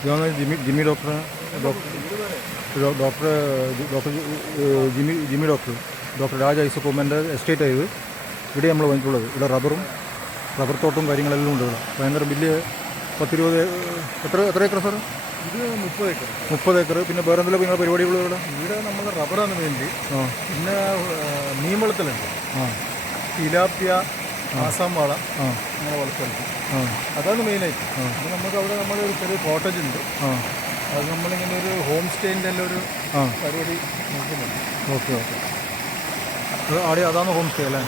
ഇതാണ് Jimmy doctor. Doctor doctor Jimmy doctor Raja ഐസക്കോമ്മൻ്റെ estate ആയത് ഇവിടെ നമ്മൾ വന്നിട്ടുള്ളത്. ഇവിടെ റബ്ബർ തോട്ടവും കാര്യങ്ങളെല്ലാം ഉണ്ട്. ഇവിടെ ഭയങ്കര വലിയ 10-20 എത്ര ഏക്കർ സാർ? ഇത് 30 ഏക്കർ. 30 ഏക്കർ. പിന്നെ വേറെ എന്തെങ്കിലും നിങ്ങളുടെ പരിപാടികൾ ഇവിടെ? ഇവിടെ നമ്മൾ റബ്ബറാണ് വേണ്ടി. പിന്നെ മീൻ വളർത്തലുണ്ട്. തിലാപ്പിയ, ആസാം വാള അങ്ങനെ വളർത്തലുണ്ട്. അതാണ് മെയിനായിട്ട്. അപ്പോൾ നമുക്ക് അവിടെ നമ്മളൊരു ചെറിയ കോട്ടേജ് ഉണ്ട്. അത് നമ്മളിങ്ങനെ ഒരു ഹോം സ്റ്റേൻ്റെ എല്ലാം ഒരു പരിപാടി നോക്കുന്നുണ്ട്. ഓക്കെ. ആടെ അതാണ് ഹോം സ്റ്റേ അല്ലേ?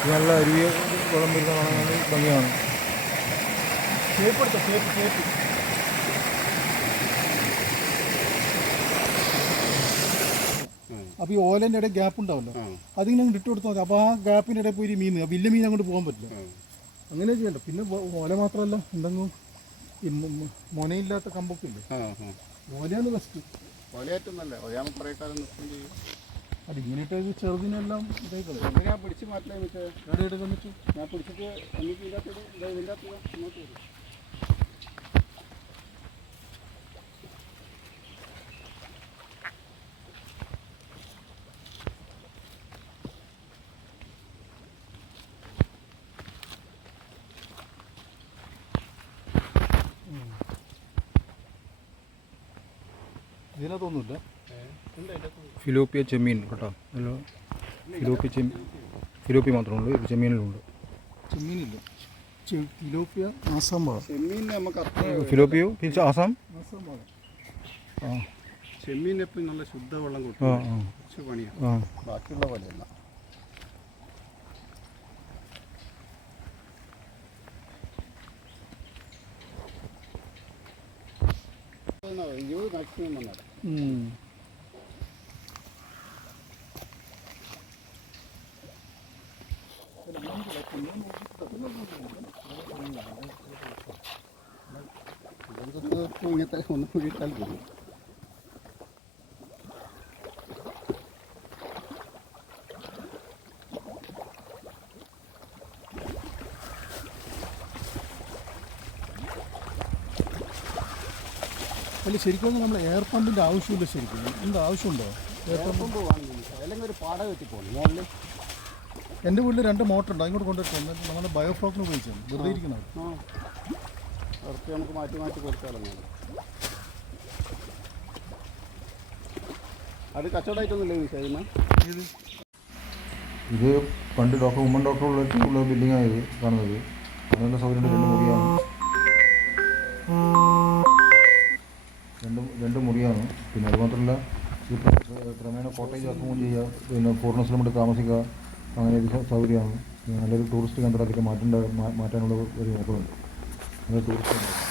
ഇത് നല്ല അരുവിയ വെള്ളം വരുന്ന കാണാൻ ഭംഗിയാണ്. ചേപ്പ് അപ്പോൾ ഈ ഓലേൻ്റെ ഇടയിൽ ഗ്യാപ്പ് ഉണ്ടാവല്ലോ, അതിങ്ങനെ അങ്ങോട്ട് ഇട്ട് കൊടുത്താൽ മതി. അപ്പോൾ ആ ഗ്യാപ്പിൻ്റെ ഇടയിൽ പോയി മീൻ, വലിയ മീൻ അങ്ങോട്ട് പോകാൻ പറ്റില്ല. അങ്ങനെ ചെയ്യണ്ട. പിന്നെ ഓല മാത്രമല്ല, എന്തെങ്കിലും ഈ മുനയില്ലാത്ത കമ്പൊക്കെ ഇല്ലേ, ഓലയാണ് ബെസ്റ്റ്. ഓലയേറ്റവും നല്ല ഓയാമ കുറേ കാലം നിൽക്കും ചെയ്യും. അത് ഇങ്ങനെയിട്ട് ചെറുതിനെല്ലാം ഇതായിക്കളെ. എങ്ങനെയാ പിടിച്ച് മാറ്റില്ല? എനിക്ക് എവിടെ എടുക്കുന്നിട്ട് ഞാൻ പിടിച്ചിട്ട് എനിക്ക് ഇതിൻ്റെ അകത്ത് ഇങ്ങോട്ട് വരും. ഇതിനകത്തൊന്നുമില്ല. ഫിലോപ്പിയ ചെമ്മീൻ കേട്ടോ. ഫിലോപ്പി മാത്രമേ ഉള്ളൂ. ഇത് ചെമ്മീനിലുണ്ട്. ചെമ്മീനില്ല. തിലോപ്പിയ, ആസാം വാള. ചെമ്മീൻ നമുക്ക് അത്ര ഫിലോപ്പിയോ പിന്നെ ആസാം വാള. ചെമ്മീൻ എപ്പോഴും നല്ല ശുദ്ധവെള്ളം കൊടുക്കും. കുറച്ച് പണിയാണ്, ബാക്കിയുള്ള പോലെയല്ല. മാക്സിമം വന്നത് ഇങ്ങനത്തെ ഒന്ന് കുഴിയിട്ടാൽ പോകും. അല്ല, ശരിക്കും നമ്മൾ എയർ പമ്പിൻ്റെ ആവശ്യമില്ല. ശരിക്കും എന്താ ആവശ്യമുണ്ടോ എയർ പമ്പ്? അല്ലെങ്കിൽ ഒരു പാട വെട്ടി പോകുന്നു മുകളിൽ. എൻ്റെ വീട്ടിൽ 2 മോട്ടറുണ്ട്. അങ്ങോട്ട് കൊണ്ടുവരുന്നത് നമ്മുടെ ബയോഫ്ലോക്കിന് ഉപയോഗിച്ചാണ്. വെറുതെ ഇരിക്കുന്നത്. അവർക്ക് നമുക്ക് മാറ്റി കൊടുക്കാമല്ലോ. അത് കച്ചവടമായിട്ടൊന്നുമില്ല ഈ സൈമ. ഇത് പണ്ട് ഉമ്മൻ ഡോക്ടർ ഉള്ള ബിൽഡിങ്ങാണ് ഇത് കാണുന്നത്. നല്ല സൗകര്യം. 2 മുറിയാണ്. 2 മുറിയാണ്. പിന്നെ അതുമാത്രമല്ല ഇത് ക്രമേണ കോട്ടേജ് ആക്കുകയും ചെയ്യുക. പിന്നെ ഫോറിനേഴ്സിലും കൂടെ താമസിക്കുക. അങ്ങനെ ഒരു സൗകര്യമാണ്. നല്ലൊരു ടൂറിസ്റ്റ് കേന്ദ്രത്തിലേക്ക് മാറ്റാനുള്ള ഒരു നോക്കുന്നുണ്ട്. നല്ലൊരു ടൂറിസ്റ്റ് കേന്ദ്രം.